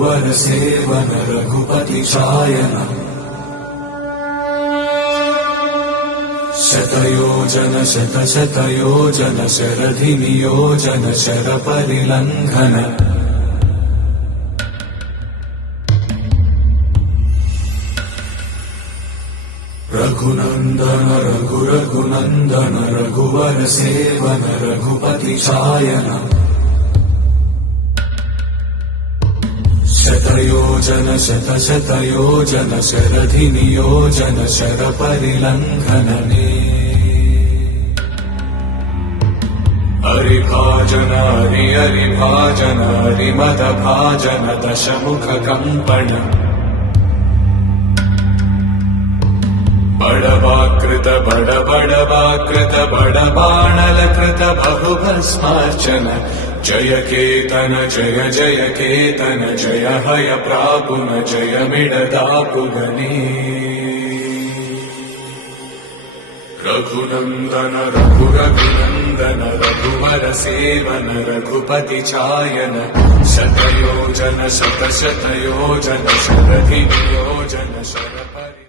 रघुवर seven Raghupati चायन शतयोजन शतशतयोजन शरधि नियोजन sir परिलंघन Raghunandan Raghunandan रघुवर seven Raghupati चायन शतयोजन शतशतयोजन शरधि नियोजन sir परिलंघनने हरिभाजन हरिभाजन हरिमद भाजन दशमुख कंपन बड़वाकृत बड़वाकृत बड़बाणलकृत बहुभस्मार्चन जय केतन जय जय केतन जय हय प्रापुन जय मिडदापुगने रघुनंदन रघुनंदन रघुवर सेवन रघुपति चायन शतयोजन शतशतयोजन शरधि नियोजन शर